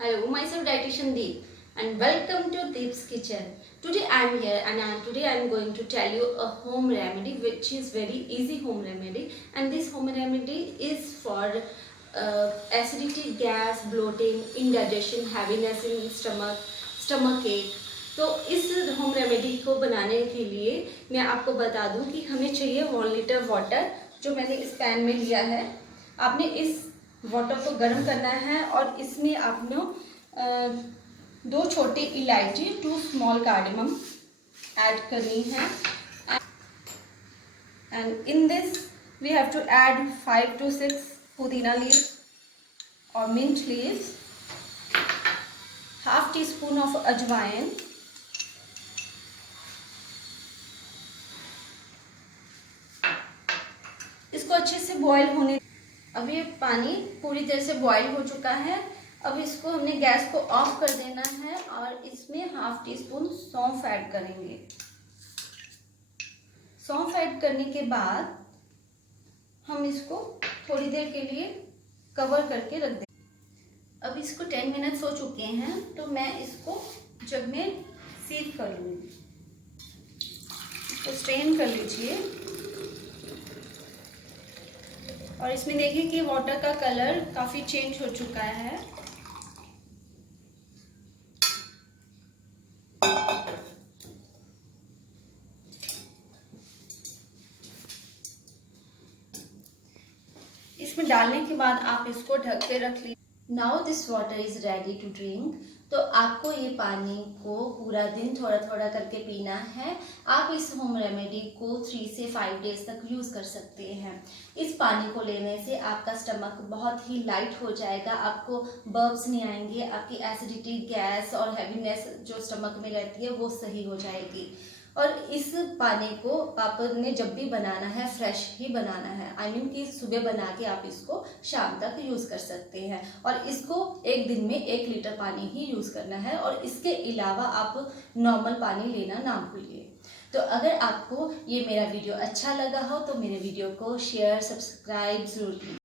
Hello, myself dietitian Deep and welcome to Deep's Kitchen. Today I am here and today I am going to tell you a home remedy which is very easy home remedy, and this home remedy is for acidity, gas, bloating, indigestion, heaviness in stomach ache. तो इस home remedy को बनाने के लिए मैं आपको बता दूं कि हमें चाहिए 1 लीटर वाटर, जो मैंने इस पैन में लिया है। आपने इस वाटर को गर्म करना है और इसमें आपने 2 छोटी इलायची, 2 स्मॉल कार्डमम ऐड करनी है। And in this we have to add 5 to 6 pudina leaves और mint leaves, half teaspoon of ajwain, इसको अच्छे से बॉईल होने। अब ये पानी पूरी तरह से बॉईल हो चुका है। अब इसको हमने गैस को ऑफ कर देना है और इसमें हाफ टी स्पून सौंफ ऐड करेंगे। सौंफ ऐड करने के बाद हम इसको थोड़ी देर के लिए कवर करके रख दें। अब इसको 10 मिनट्स हो चुके हैं, तो मैं इसको जग में सीव कर लूँगी। इसको स्ट्रेन कर लीजिए और इसमें देखिए कि वाटर का कलर काफ़ी चेंज हो चुका है। इसमें डालने के बाद आप इसको ढक के रख लीजिए। Now this water is ready to drink. तो आपको ये पानी को पूरा दिन थोड़ा थोड़ा करके पीना है। आप इस होम रेमेडी को 3 से 5 डेज तक यूज़ कर सकते हैं। इस पानी को लेने से आपका स्टमक बहुत ही लाइट हो जाएगा, आपको बर्ब्स नहीं आएंगे, आपकी एसिडिटी, गैस और हैवीनेस जो स्टमक में रहती है वो सही हो जाएगी। और इस पानी को आपने जब भी बनाना है फ्रेश ही बनाना है। आई मीन कि सुबह बना के आप इसको शाम तक यूज़ कर सकते हैं और इसको एक दिन में 1 लीटर पानी ही यूज़ करना है और इसके अलावा आप नॉर्मल पानी लेना ना भूलिए। तो अगर आपको ये मेरा वीडियो अच्छा लगा हो तो मेरे वीडियो को शेयर, सब्सक्राइब ज़रूर कीजिए।